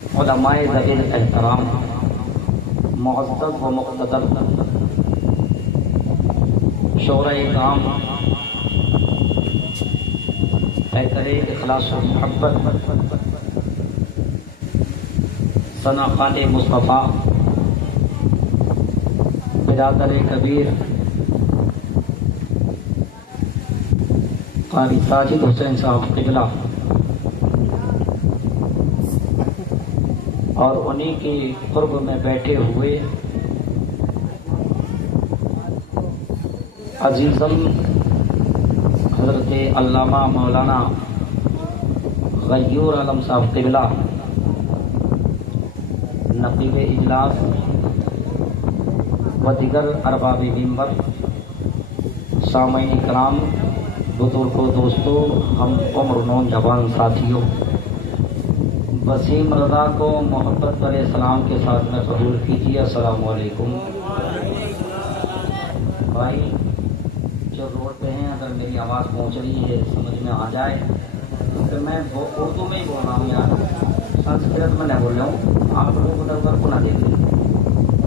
علماء ذوی احترام، معزز و مقتدر شورۂ کرام، پیکر اخلاص و محبت، ثناخان مصطفیٰ، برادر کبیر قاری ساجد حسین صاحب قبلہ اور انہی کے قرب میں بیٹھے ہوئے عزیزم حضرت علامہ مولانا غیور عالم صاحب قبلہ، نقیب اجلاس و دیگر ارباب منبر، سامعین کرام، بزرگوں، دوستوں، ہم عمر نوجوان ساتھیوں، وسیم رضا کو محبت برے سلام کے ساتھ میں قبول کیجیے۔ السلام علیکم بھائی، جو روڈ پہ ہیں اگر میری آواز پہنچ رہی ہے، سمجھ میں آ جائے کہ میں اردو میں ہی بول رہا ہوں یار، سنسکرت میں نہیں بول رہا ہوں، آپ لوگوں کو ادھر کو نہ دیکھیں،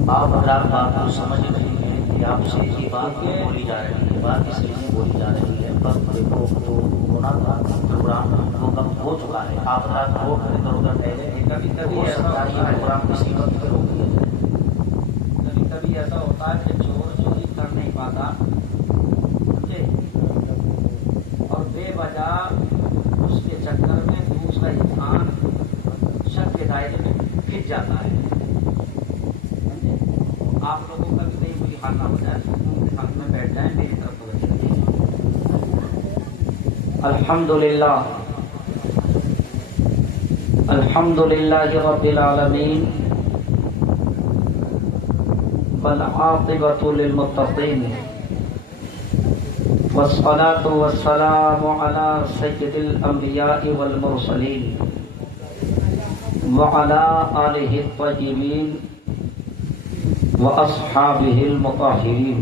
آپ حضرات بات کو سمجھ رہے ہیں کہ آپ سے یہ بات بولی جا رہی ہے، بات اس لیے بولی جا رہی ہے، بس دیکھو جو ہونا تھا پروگرام وہ کب ہو چکا ہے، آپ حضرات وہ ادھر ادھر ٹھہرے، کبھی کبھی ہو ایسا سکتا ہے ہوتا یہ پروگرام کسی وقت پہ روک دیا جائے۔ کبھی کبھی ایسا ہوتا ہے کہ چور چوری کر نہیں پاتا اور بے وجہ اس کے چکر میں دوسرا انسان شک کے دائرے میں پھنس جاتا ہے۔ آپ لوگوں کا بھی کہیں کوئی حال نہ ہو جائے، ان کے ساتھ میں بیٹھ جائیں، میری طرف توجہ دیجیے۔ الحمدللہ الحمدللہ رب العالمین والعاقبۃ للمتقین والصلاة والسلام علی سید الانبیاء والمرسلین وعلی آلہ الطیبین واصحابہ المطہرین،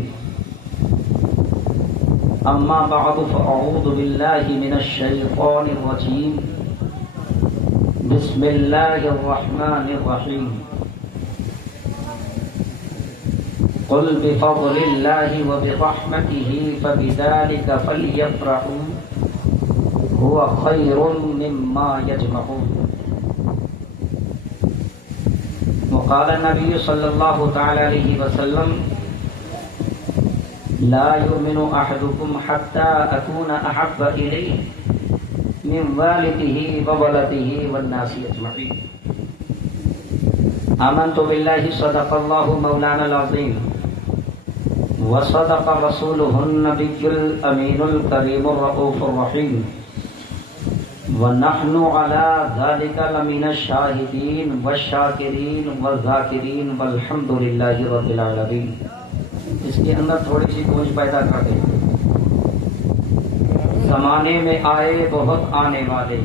اما بعد فاعوذ باللہ من الشیطان الرجیم، بسم اللہ الرحمن الرحیم، قل بفضل اللہ وبرحمتہ فبذلک فلیفرحوا هو خیر مما یجمعون۔ وقال النبی صلی اللہ تعالی علیہ وسلم لا يؤمن احدكم حتى اكون احب اليه من والده وولده والناس اجمعين۔ آمنت بالله صدق الله مولانا العظيم وصدق رسوله النبي الأمين الكريم الرؤوف الرحيم، ونحن على ذلك لمن الشاهدين والشاكرين والذاكرين والحمد لله رب العالمين۔ اس کے اندر تھوڑی سی گونج پیدا کر دیں۔ زمانے میں آئے بہت آنے والے،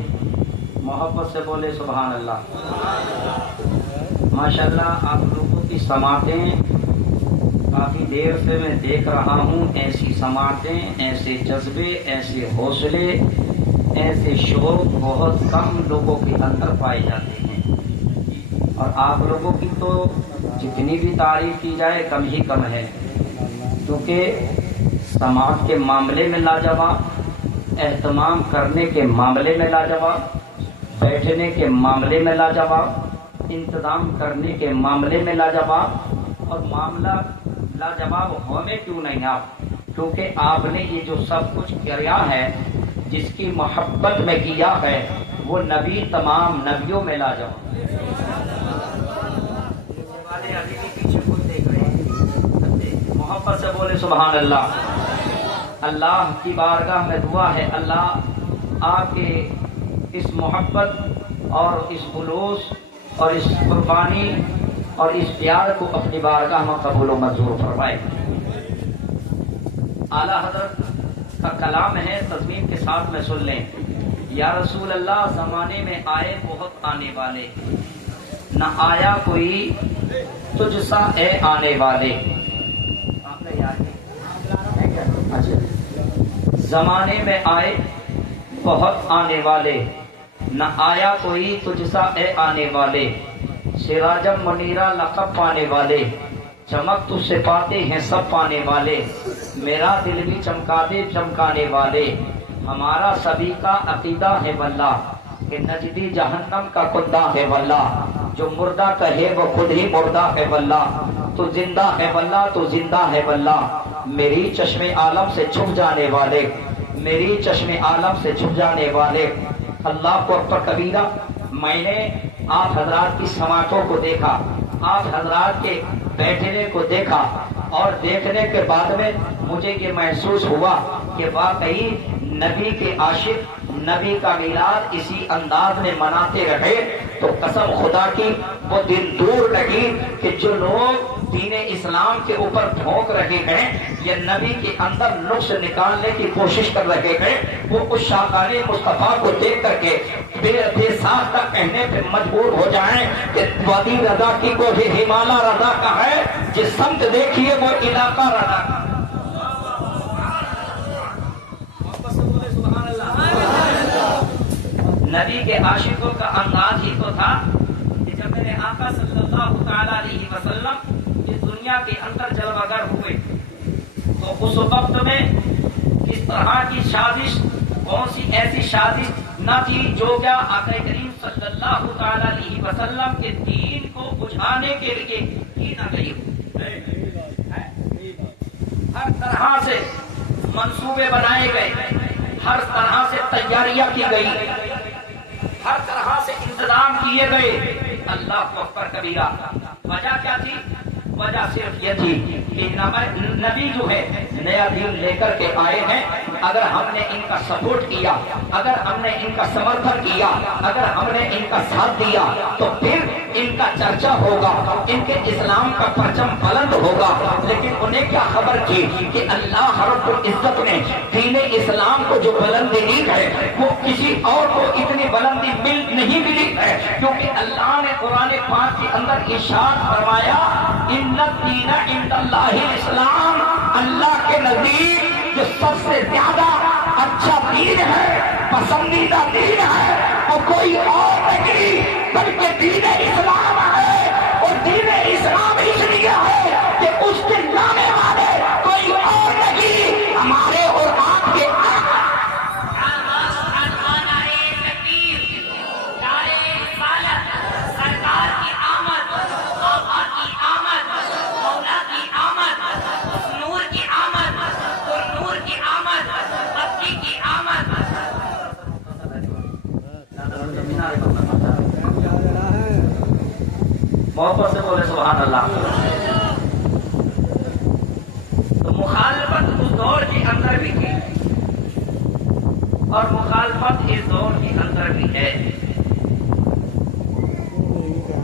محبت سے بولے سبحان اللہ۔ ماشاءاللہ آپ لوگوں کی سماعتیں کافی دیر سے میں دیکھ رہا ہوں، ایسی سماعتیں، ایسے جذبے، ایسے حوصلے، ایسے شوق بہت کم لوگوں کے اندر پائے جاتے ہیں، اور آپ لوگوں کی تو جتنی بھی تعریف کی جائے کم ہی کم ہے، کیونکہ سماعت کے معاملے میں لاجواب، اہتمام کرنے کے معاملے میں لاجواب، بیٹھنے کے معاملے میں لاجواب، انتظام کرنے کے معاملے میں لاجواب، اور معاملہ لاجواب ہونے کیوں نہیں آپ، کیونکہ آپ نے یہ جو سب کچھ کیا ہے، جس کی محبت میں کیا ہے، وہ نبی تمام نبیوں میں لاجواب۔ محبت سے بولے سبحان اللہ۔ اللہ کی بارگاہ میں دعا ہے، اللہ آپ کے اس محبت اور اس خلوص اور اس قربانی اور اس پیار کو اپنی بارگاہ میں قبول و منظور فرمائے۔ اعلیٰ حضرت کا کلام ہے، تضمین کے ساتھ میں سن لیں۔ یا رسول اللہ، زمانے میں آئے بہت آنے والے، نہ آیا کوئی تجھ سا اے آنے والے۔ زمانے میں آئے بہت آنے والے، نہ آیا کوئی تجھ سا اے آنے والے، سراجم منیرہ لقب پانے والے، چمک تجھ سے پاتے ہیں سب پانے والے، میرا دل بھی چمکا دے چمکانے والے، ہمارا سبھی کا عقیدہ ہے واللہ کہ نجدی جہنم کا کندہ ہے واللہ، جو مردہ کہے وہ خود ہی مردہ ہے واللہ، تو زندہ ہے واللہ تو زندہ ہے واللہ، میری چشم عالم سے چھپ جانے والے، میری چشم عالم سے چھپ جانے والے۔ اللہ کو اکبر کبیرہ۔ میں نے آپ حضرات کی سماعتوں کو دیکھا، آپ حضرات کے بیٹھنے کو دیکھا، اور دیکھنے کے بعد میں مجھے یہ محسوس ہوا کہ واقعی نبی کے عاشق نبی کا میلاد اسی انداز میں مناتے رہے تو قسم خدا کی وہ دن دور لگی کہ جو لوگ دین اسلام کے اوپر بھونک رہے ہیں یا نبی کے اندر نقص نکالنے کی کوشش کر رہے ہیں، وہ اس شاہکار مصطفیٰ کو دیکھ کر کے بے ساختہ کہنے پہ مجبور ہو جائیں کہ وادی رضا کی کو بھی ہمالا رضا کا ہے، جس سمت دیکھیے وہ علاقہ رضا کا۔ نبی کے عاشقوں کا انداز ہی تو تھا کہ جب میرے آقا صلی اللہ تعالی علیہ وسلم اس دنیا کے اندر جلوہ گر ہوئے تو اس وقت میں اس طرح کی سازش، کون سی ایسی سازش نہ تھی جو کیا آقا کریم صلی اللہ تعالی علیہ وسلم کے دین کو بجھانے کے لیے کی نہ گئی ہو۔ ہر طرح سے منصوبے بنائے گئے، ہر طرح سے تیاریاں کی گئی، ہر طرح سے انتظام کیے گئے۔ اللہ اکبر کبیرہ۔ وجہ کیا تھی؟ وجہ صرف یہ تھی کہ نبی جو ہے نیا دین لے کر کے آئے ہیں، اگر ہم نے ان کا سپورٹ کیا، اگر ہم نے ان کا سمرتھن کیا، اگر ہم نے ان کا ساتھ دیا تو پھر ان کا چرچا ہوگا، ان کے اسلام کا پرچم بلند ہوگا۔ لیکن انہیں کیا خبر تھی کہ اللہ رب العزت نے دین اسلام کو جو بلندی دی ہے وہ کسی اور کو اتنی بلندی نہیں ملی ہے، کیونکہ اللہ نے قرآن پاک کے اندر ارشاد فرمایا ان الدین عند اللہ الاسلام، اللہ کے نزدیک جو سب سے زیادہ اچھا دین ہے، پسندیدہ دین ہے، وہ کوئی اور نہیں بلکہ دین اسلام ہے۔ اور دین اسلام اس لیے ہے کہ اس کے لانے والے کوئی اور نہیں، ہمارے اور آپ کے محبت سے بولے سبحان اللہ۔ تو مخالفت اس دور کے اندر بھی تھی اور مخالفت اس دور کے اندر بھی ہے۔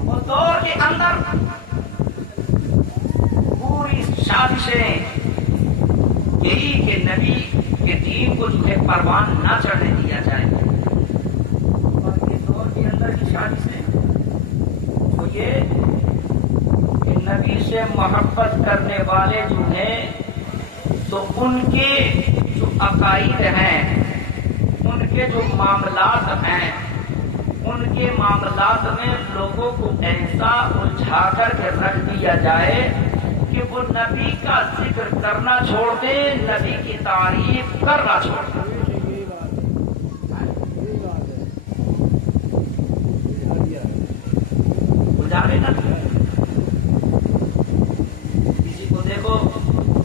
اس دور کے اندر پوری سازشیں یہی کہ نبی کے دین کو جو ہے پروان نہ چڑھنے دیا جائے، اور اس دور کے اندر کی سازشیں یہ کہ نبی سے محبت کرنے والے جو ہیں تو ان کے جو عقائد ہیں، ان کے جو معاملات ہیں، ان کے معاملات میں لوگوں کو ایسا الجھا کر کے رکھ دیا جائے کہ وہ نبی کا ذکر کرنا چھوڑ دے، نبی کی تعریف کرنا چھوڑ دے۔ کسی کو دیکھو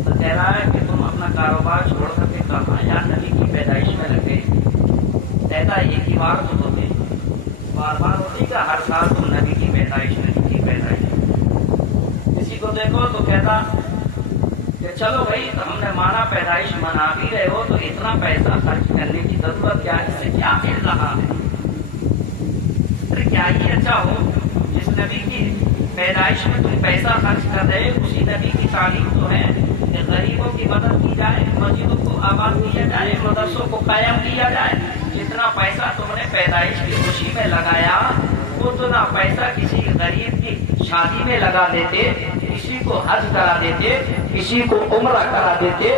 تو کہہ رہا ہے کہ تم اپنا کاروبار چھوڑ کر کے کہاں یار نبی کی پیدائش میں لگے، کہتا ہے ایک ہی بار تو ہوتے، بار بار ہوتی کہ ہر سال تم نبی کی پیدائش میں کی پیدائش۔ کسی کو دیکھو تو کہتا کہ چلو بھائی تو ہم نے مانا پیدائش منا بھی رہے ہو تو اتنا پیسہ خرچ کرنے کی ضرورت کیا ہے، اس سے کیا مل رہا ہے؟ کیا ہی اچھا ہو جس نبی کی پیدائش میں تم پیسہ خرچ کر رہے، اسی نبی کی تعلیم تو ہے کہ غریبوں کی مدد کی جائے، مسجدوں کو آباد کیا جائے، مدرسوں کو قائم کیا جائے۔ جتنا پیسہ تم نے پیدائش کی خوشی میں لگایا اتنا پیسہ کسی غریب کی شادی میں لگا دیتے، کسی کو حج کرا دیتے، کسی کو عمرہ کرا دیتے،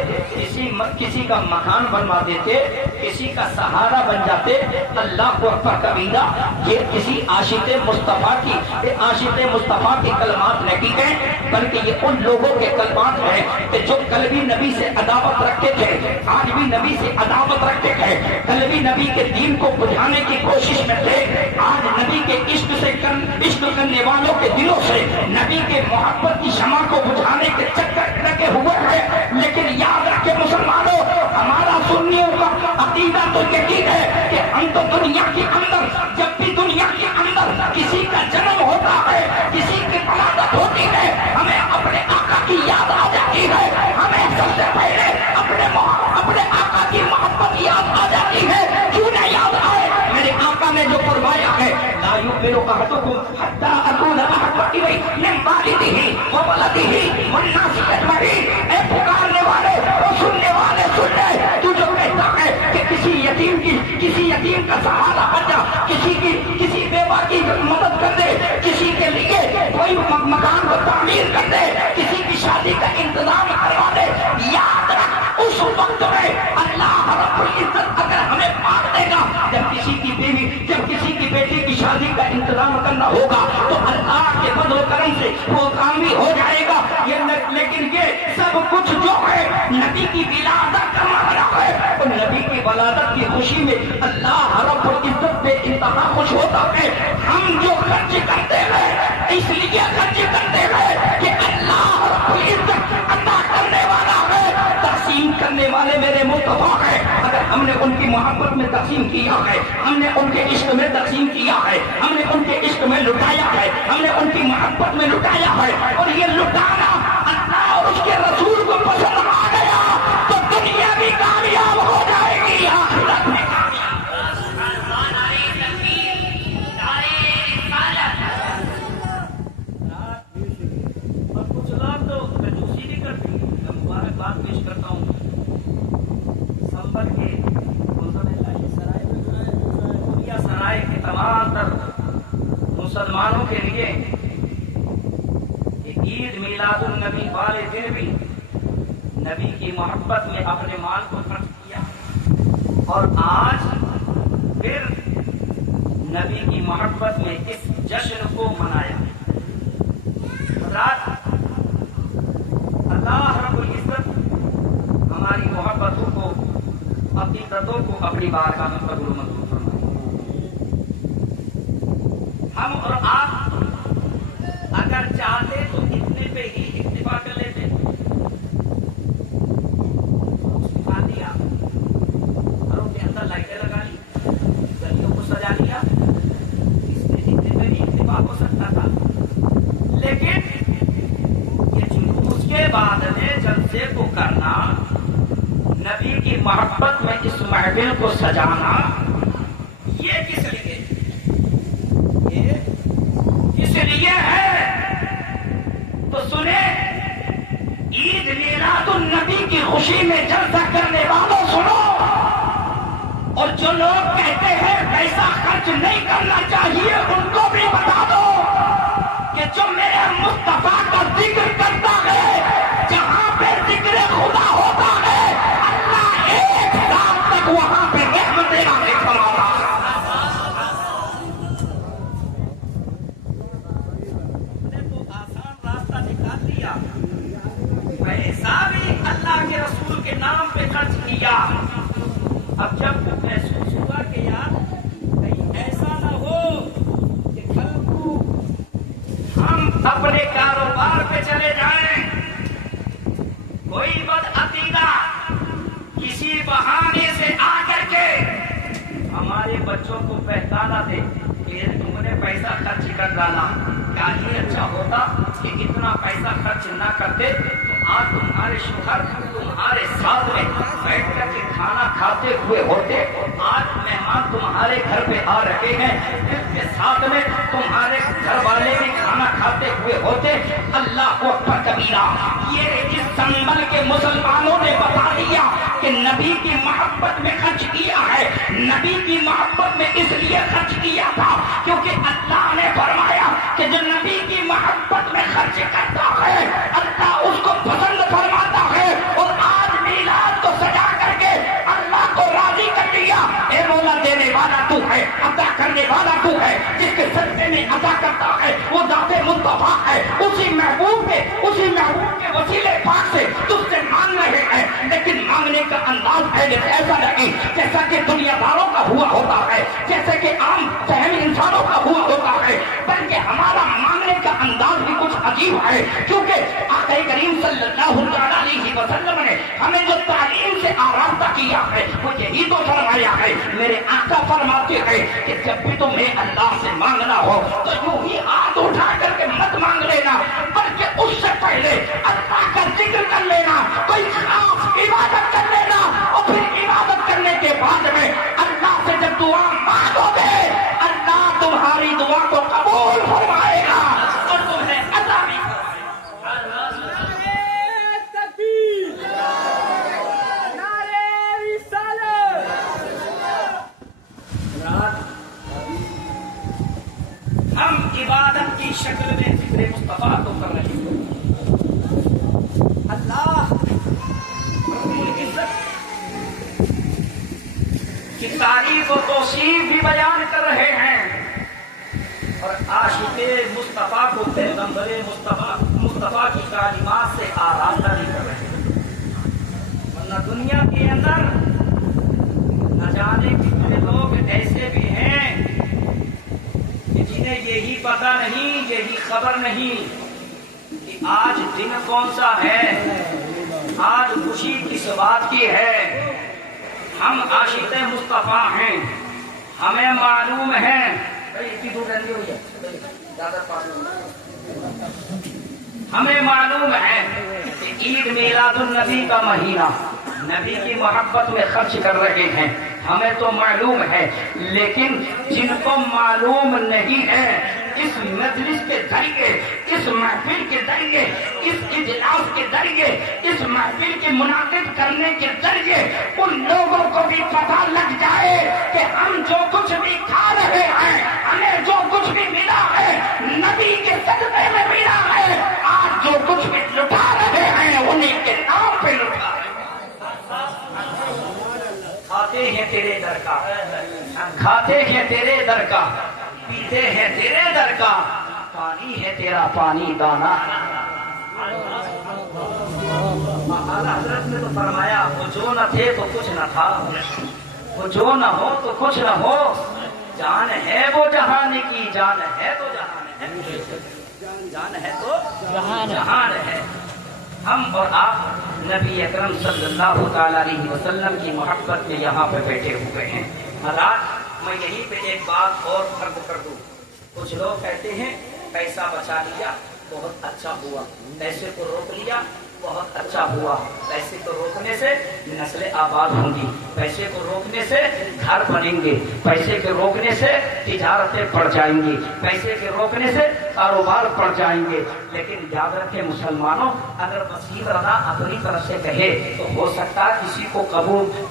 کسی کا مکان بنوا دیتے، کسی کا سہارا بن جاتے۔ اللہ کو اکبر کبیرہ، یہ کسی عاشق مصطفیٰ کی کلمات نہیں ہیں، بلکہ یہ ان لوگوں کے کلمات ہیں کہ جو کلبی نبی سے عداوت رکھتے تھے، آج بھی نبی سے عداوت رکھتے ہیں، کلبی نبی کے دین کو بجھانے کی کوشش میں تھے، آج نبی کے عشق کرنے والوں کے دلوں سے نبی کے محبت کی شمع کو بجھانے کے چکر لگے ہوئے ہیں۔ لیکن یاد رکھے مسلمانوں، ہمارا سنیوں کا عقیدہ تو یقین ہے کہ ہم تو دنیا کے اندر، جب بھی دنیا کے اندر کسی کا جنم ہوتا ہے، کسی کی ولادت ہوتی ہے، ہمیں اپنے آقا کی یاد آ جاتی ہے، ہمیں سب سے پہلے اپنے آقا کی محبت یاد آ جاتی ہے۔ کیوں نہ یاد آئے؟ میرے آقا نے جو فرمایا ہے، لا یؤمن احدکم حتی اکون احب الیہ من والدہ وولدہ والناس اجمعین۔ اے پکارنے والے اور سننے والے سن لے، تو جو کہتا ہے کہ کسی یتیم کا سہارا بن جا، کسی بیوہ کی مدد کر دے، کسی کے لیے کوئی مکان کو تعمیر کر دے، کسی کی شادی کا انتظام کروا دے، یاد رکھ اس وقت میں اللہ رب العزت اگر ہمیں مار دے گا، جب کسی کی بیٹی کی شادی کا انتظام کرنا ہوگا تو اللہ کے فضل و کرم سے وہ کام ہی ہو جائے گا۔ لیکن یہ سب کچھ جو ہے نبی کی ولادت کا معاملہ ہے، اور نبی کی ولادت کی خوشی میں اللہ رب العزت بے انتہا خوش ہوتا ہے۔ ہم جو خرچ کرتے ہیں اس لیے خرچ کرتے ہیں کہ اللہ رب العزت عطا کرنے والا ہے، تقسیم کرنے والے میرے مصطفیٰ ہیں۔ اگر ہم نے ان کی محبت میں تقسیم کیا ہے، ہم نے ان کے عشق میں تقسیم کیا ہے، ہم نے ان کے عشق میں لٹایا ہے، ہم نے ان کی محبت میں لٹایا ہے، اور یہ لٹانا اللہ اور اس کے رسول کو پسند آ گیا تو دنیا بھی کامیاب ہو جائے گی، آخرت میں بات پیش کرتا ہوں سنبل کے سرائے کے تمام تر مسلمانوں کے لیے عید میلاد النبی والے دن بھی نبی کی محبت میں اپنے مال کو خرچ کیا، اور آج پھر نبی کی محبت میں اس جشن کو منایا۔ حضرات، اللہ رب العزت ہماری محبتوں کو، عقیدتوں کو اپنی بارگاہ میں قبول و منظور فرمائے۔ ہم اور آپ اگر چاہتے تو اتنے پہ ہی اکتفا کر لیتے، سکھا دیا، گھروں کے اندر لائٹیں لگا لی، گلیوں کو سجا لیا، اس میں اتنے پہ ہی اکتفا ہو سکتا تھا۔ لیکن اس کے بعد میں جلسے کو کرنا، نبی کی محبت میں اس محفل کو سجانا، یہ کس لیے؟ یہ کس لیے ہے؟ تو سنیں، عید میلاد النبی کی خوشی میں جلسہ کرنے والوں سنو، اور جو لوگ کہتے ہیں پیسہ خرچ نہیں کرنا چاہیے ان کو بھی بتا دو کہ جو میرے مصطفیٰ کا ذکر کرتا ہے، جہاں پہ ذکر خدا ہوتا ہے، اللہ ایک سال تک وہاں پہ رحمتیں نازل فرماتا ہے۔ نے تو آسان راستہ نکال لیا، پیسہ بھی اللہ کے رسول کے نام پہ خرچ کیا۔ اب جب محسوس ہوا کہ یار کہیں ایسا نہ ہو کہ کل کو ہم اپنے کاروبار پہ چلے جائیں، کوئی بد عقیدہ کسی بہانے سے آ کر کے ہمارے بچوں کو پہچانا دے کہ تم نے پیسہ خرچ کر ڈالا، کیا یہ اچھا ہوتا کہ اتنا پیسہ خرچ نہ کرتے تو آج تمہارے شوہر تمہارے ساتھ میں بیٹھ کر کے کھانا کھاتے ہوئے ہوتے، آج مہمان تمہارے گھر پہ آ رہے ہیں، اس کے ساتھ میں تمہارے گھر والے بھی کھانا کھاتے ہوئے ہوتے۔ اللہ اکبر کبیرہ، یہ اس سنبل کے مسلمانوں نے بتا دیا کہ نبی کی محبت میں خرچ کیا ہے۔ نبی کی محبت میں اس لیے خرچ کیا تھا کیونکہ اللہ نے فرمایا کہ جو نبی کی محبت میں خرچ کرتا ہے اللہ اس کو پسند فرماتا ہے۔ ہے وہ ذات مصطفیٰ ہے، اسی محبوب کے وسیلے پاک سے تم سے مانگ رہے ہیں، لیکن مانگنے کا انداز پہلے ایسا نہیں جیسا کہ دنیا داروں کا ہوا ہوتا ہے، جیسے کہ عام فہم انسانوں کا ہوا ہوتا ہے، بلکہ ہمارا مانگنے کا انداز بھی کچھ عجیب ہے، کیونکہ آقا کریم صلی اللہ علیہ وسلم نے ہمیں جو تعلیم سے آراستہ کیا ہے وہ یہی تو فرمایا ہے۔ میرے آقا فرماتے ہیں کہ جب بھی تمہیں اللہ سے مانگنا ہو تو یوں ہی ہاتھ اٹھا کر کے مت مانگ لینا، بلکہ اس سے پہلے اللہ کا ذکر کر لینا، کوئی خاص عبادت کر لینا، اور پھر عبادت کرنے کے بعد میں اللہ سے جب دعا مانگو گے اللہ تمہاری دعا کو قبول فرمائے گا اور تمہیں عطا بھی ہم عبادت کی شکل میں ذکر مصطفیٰ کو کر رہے ہیں۔ اللہ کی تعریف و توصیف بھی بیان کر رہے ہیں اور عاشق مصطفیٰ کو پیغمبر مصطفیٰ کی تعلیمات سے آراستہ بھی کر رہے ہیں، ورنہ دنیا کے اندر نہ جانے کتنے لوگ ایسے بھی ہیں جنہیں یہی پتہ نہیں، یہی خبر نہیں کہ آج دن کون سا ہے، آج خوشی کس بات کی ہے۔ ہم عاشق مصطفیٰ ہیں، ہمیں معلوم ہے ہمیں معلوم ہے کہ عید میلاد النبی کا مہینہ نبی کی محبت میں خرچ کر رہے ہیں، ہمیں تو معلوم ہے، لیکن جن کو معلوم نہیں ہے اس مجلس کے ذریعے، اس محفل کے ذریعے، اس اجلاس کے ذریعے، اس محفل کے منعقد کرنے کے ذریعے ان لوگوں کو بھی پتہ لگ جائے کہ ہم جو کچھ بھی کھا رہے ہیں، ہمیں جو کچھ بھی ملا ہے نبی کے صدقے میں ملا ہے، آج جو کچھ بھی لٹا رہے ہیں انہیں کے نام پہ لٹا رہے ہیں۔ کھاتے ہیں تیرے در کا، کھاتے ہیں تیرے در کا، پیتے ہیں تیرے در کا، پانی ہے تیرا پانی دانا۔ اعلیٰ حضرت نے تو فرمایا وہ جو نہ تھے تو کچھ نہ تھا، وہ جو نہ ہو تو کچھ نہ ہو، جان ہے وہ جہان کی، جان ہے تو جہان ہے، جان ہے تو جہان ہے۔ ہم اور آپ نبی اکرم صلی اللہ تعالی علیہ وسلم کی محبت میں یہاں پہ بیٹھے ہوئے ہیں۔ حضرات میں یہیں پہ ایک بات اور فرق کر دوں، کچھ لوگ کہتے ہیں پیسہ بچا لیا بہت اچھا ہوا، پیسے کو روک لیا بہت اچھا ہوا، پیسے کو روکنے سے نسلیں آباد ہوں گی، پیسے کو روکنے سے گھر بنیں گے، پیسے کے روکنے سے تجارتیں بڑھ جائیں گی، پیسے کے روکنے سے کاروبار بڑھ جائیں گے۔ لیکن یاد رکھیں مسلمانوں، اگر وسیع رضا اپنی طرف سے کہے تو ہو سکتا ہے کسی کو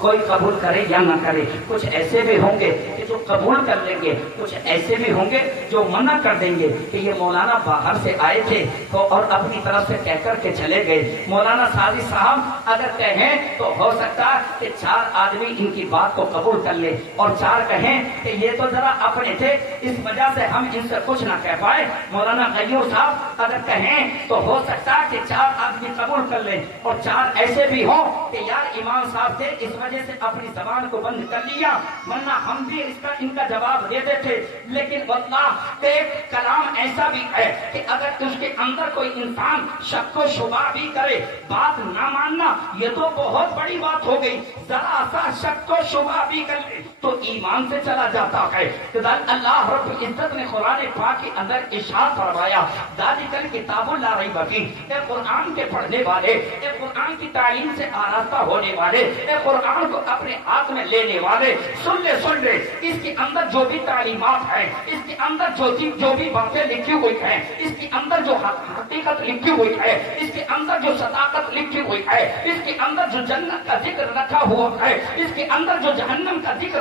کوئی قبول کرے یا نہ کرے، کچھ ایسے بھی ہوں گے کہ جو قبول کر لیں گے، کچھ ایسے بھی ہوں گے جو منع کر دیں گے کہ یہ مولانا باہر سے آئے تھے اور اپنی طرف سے کہہ کر کے چلے گئے۔ مولانا سازی صاحب اگر کہیں تو ہو سکتا ہے کہ 4 آدمی ان کی بات کو قبول کر لے اور 4 کہیں کہ یہ تو ذرا اپنے تھے اس وجہ سے ہم ان سے کچھ نہ کہہ پائے۔ مولانا غیور صاحب اگر کہیں تو ہو سکتا ہے کہ 4 آدمی قبول کر لیں اور 4 ایسے بھی ہوں کہ یار امام صاحب تھے اس وجہ سے اپنی زبان کو بند کر لیا، ورنہ ہم بھی ان کا جواب دیتے تھے۔ لیکن واللہ ایک کلام ایسا بھی ہے کہ اگر اس کے اندر کوئی انسان شک و شبہ بھی کرے، بات نہ ماننا یہ تو بہت بڑی بات ہو گئی، ذرا سا شک و شبہ بھی کر لے تو ایمان سے چلا جاتا ہے۔ اللہ رب العزت نے قرآن پاک کے اندر ارشاد فرمایا ذالک الکتاب لا ریب فیہ، اے قرآن کے پڑھنے والے، اے قرآن کی تعلیم سے آراستہ ہونے والے، اے قرآن کو اپنے ہاتھ میں لینے والے، سن لے اس کے اندر جو بھی تعلیمات ہیں، اس کے اندر جو بھی باتیں لکھی ہوئی ہیں، اس کے اندر جو حقیقت لکھی ہوئی ہے، اس کے اندر جو صداقت لکھی ہوئی ہے، اس کے اندر جو جنت کا ذکر رکھا ہوا ہے، اس کے اندر جو جہنم کا ذکر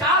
4